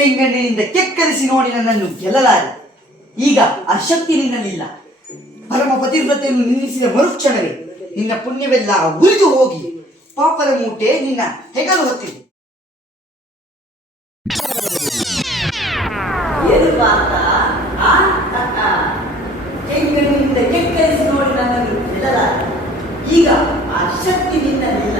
ಕೆಂಗಣ್ಣಿನಿಂದ ಕೆಕ್ಕರಿಸಿ ನೋಡಿ ನನ್ನನ್ನು ಗೆಲ್ಲಲಾರೆ. ಈಗ ಆ ಶಕ್ತಿ ನಿನ್ನಲ್ಲಿಲ್ಲ. ಪರಮ ಪತಿವ್ರತೆಯನ್ನು ನಿಲ್ಲಿಸಿದ ಮರುಕ್ಷಣವೇ ನಿನ್ನ ಪುಣ್ಯವೆಲ್ಲ ಉರಿದು ಹೋಗಿ ಪಾಪದ ಮೂಟೆ ನಿನ್ನ ಹೆಗಲು ಹೊತ್ತಿದೆ. ಕೆಂಗಣ್ಣಿನಿಂದ ಕೆಕ್ಕರಿಸಿ ನೋಡಿ ನನ್ನನ್ನು ಗೆಲ್ಲಲಾರೆ. ಈಗ ಆ ಶಕ್ತಿ ನಿನ್ನಲ್ಲಿಲ್ಲ.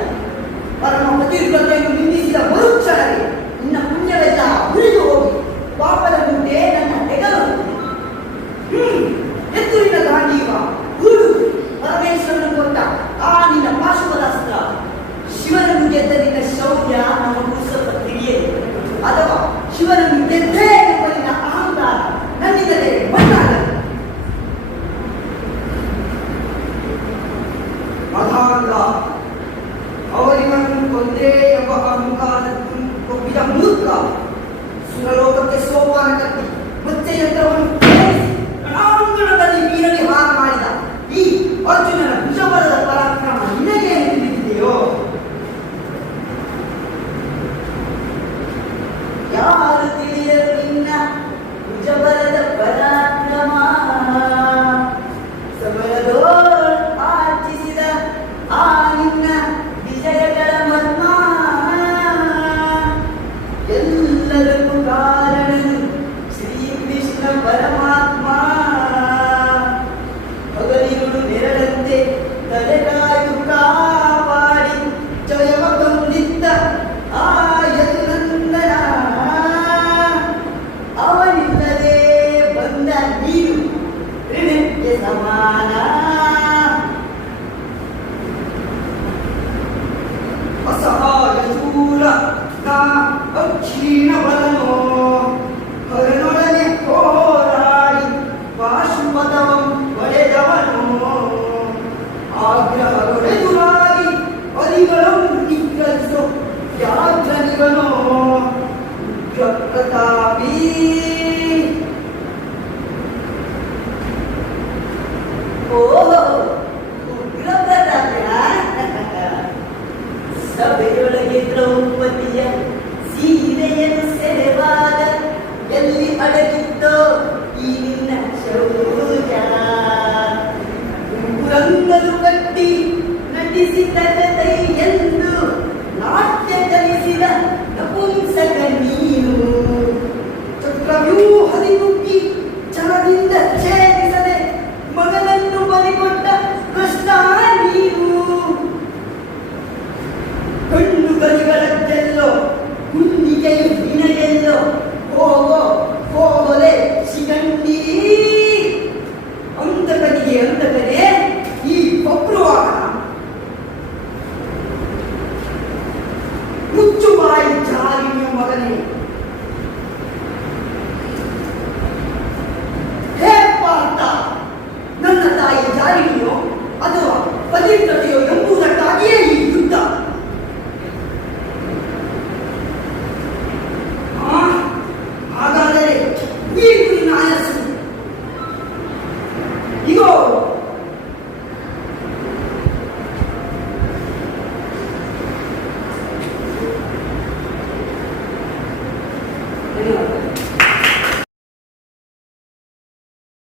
ಪರಮ ಪತಿವ್ರತೆಯನ್ನು ನಿಲ್ಲಿಸಿದ ಮರುಕ್ಷಣವೇ ನಿನ್ನ ಪುಣ್ಯವೆಲ್ಲ ಉರಿದು ಹೋಗಿ ಪಾಪದ ಮೂಟೆ ನನ್ನ ಹೆಗಲು ಎತ್ತುವಿನ ಗಾಂಡೀವ ಹೂಡು ಪರಮೇಶ್ವರನ ಕೊಟ್ಟ ಆ ನಿನ್ನ ಪಾಶುಪದಾಸ್ತ್ರ. ಶಿವನನ್ನು ಗೆದ್ದ ನಿನ್ನ ಶೌರ್ಯ ನಮಗೂ ಸ್ವಲ್ಪ ತಿಳಿಯದು, ಅಥವಾ ಶಿವನನ್ನು ಗೆದ್ದೇ ಎಂಬ ನಿನ್ನ ಅಹಂಕಾರ ನನ್ನಿಂದಲೇ ಮಣ್ಣಾಗದು. ಅಧಾಂಗ ಅವರಿವನ್ನು ಕೊಂದೇ ಎಂಬ ಅಹಂಕಾರವನ್ನು ಒಪ್ಪಿದ ಮೂರ್ಖ ಸುರಲೋಕಕ್ಕೆ ಸೋಪಾನ ಕಟ್ಟಿ ಮತ್ತೆ ಯಂತ್ರವನ್ನು ರಣಾಂಗಣದಲ್ಲಿ ಮೀರಲಿ ಹಾರ ಮಾಡಿದ ಈ ಅರ್ಜುನನ ಭುಜಬಲದ ಪರಾಕ್ರಮ ನಿನಗೆ ತಿಳಿದಿದೆಯೋ? ಯಾರು ತಿಳಿಯರು ನಿನ್ನ ಭುಜಬಲದ ಪರಾಕ್ರಮ? ಸಮರದೋ ಆರ್ಜಿಸಿದ ಆ ನಿನ್ನ ವಿಜಯಗಳ ಮರ್ಮ. ಎಲ್ಲರಿಗೂ ಕಾರಣನು ಶ್ರೀಕೃಷ್ಣ ಪರಮಾತ್ಮ. ಹಗಲಿರುಳು ನೆರಳಂತೆ ತಲೆಗಾಯು ಕಾಪಾಡಿ ಜಯವ ಬಂದಿದ್ದ ಆ ಯದುನಂದನ. ಅವನಿಲ್ಲದೆ ಬಂದ ನೀರು ಋಣಕ್ಕೆ ಸಮಾನ. ಅಸಹಾಯ ಶೂರ ಅಕ್ಷೀಣ ಬಲನೋ ಹೊರನೊಡನೆ ಹೋರಾಡಿ ಪಾಶುಪದವಂ ಒಡೆದವನು. ಆಗ್ರಹಗಳೆದುರಾಗಿ ಅರಿಗಳನ್ನು ನಿಗ್ರಹಿಸೋ ವ್ಯಾಘ್ರನಿಗನೋ ಉಗ್ರ ಪ್ರತಾಪಿ. ಓಹೋ, ಉಗ್ರ ಪ್ರತಾಪಿನ ಸಭೆಯೊಳಗೆ ದ್ರೌಪದಿಯ ಸೀರೆಯನ್ನು ಸೆರೆವಾಗ ಎಲ್ಲಿ ಅಡಗಿದ್ದೋ ಈ ನಿನ್ನ ಶೌರ್ಯ. ರಂಗಲು ಕಟ್ಟಿ ನಟಿಸಿದ ಕಥೆ ಎಂದು ನಾಟ್ಯ ಕಲಿಸಿದ ನಪುಂಸಕ ನೀನು. ಚಕ್ರವ್ಯೂಹದಿ ನುಗ್ಗಿ ಛಲದಿಂದ ಛೇದಿಸದೆ ಮಗನನ್ನು ಬಲಿಕೊಟ್ಟ ಕೃಷ್ಣ ನೀನು. ಕಣ್ಣುಗಳಿಗಳದ್ದೆಲ್ಲೋ ಹುಣ್ಣಿಗೆಯು ನಿನಗೆಲ್ಲೋ ಹೋಗೋಲೆ ಶಿಗಂಡಿ. ಅಂತಕನಿಗೆ ಅಂತಕನೇ ಈ ಪಕ್ರುವಾಹನ. ಮುಚ್ಚುಬಾಯಿ ಜಾರಿಯ ಮಗನೇ. ಹೇ ಪಾರ್ಥ, ನನ್ನ ತಾಯಿ ಜಾರಿಣಿಯೋ ಅಥವಾ ಪತಿವ್ರತೆಯೋ ಎಂಬುದಕ್ಕಾಗಿಯೇ ಈ ಯುದ್ಧ. ಹಾಗಾದರೆ ನೀನು ನಿನ್ನ ಆಯಸ್ಸು ಇಗೋ. ಧನ್ಯವಾದ.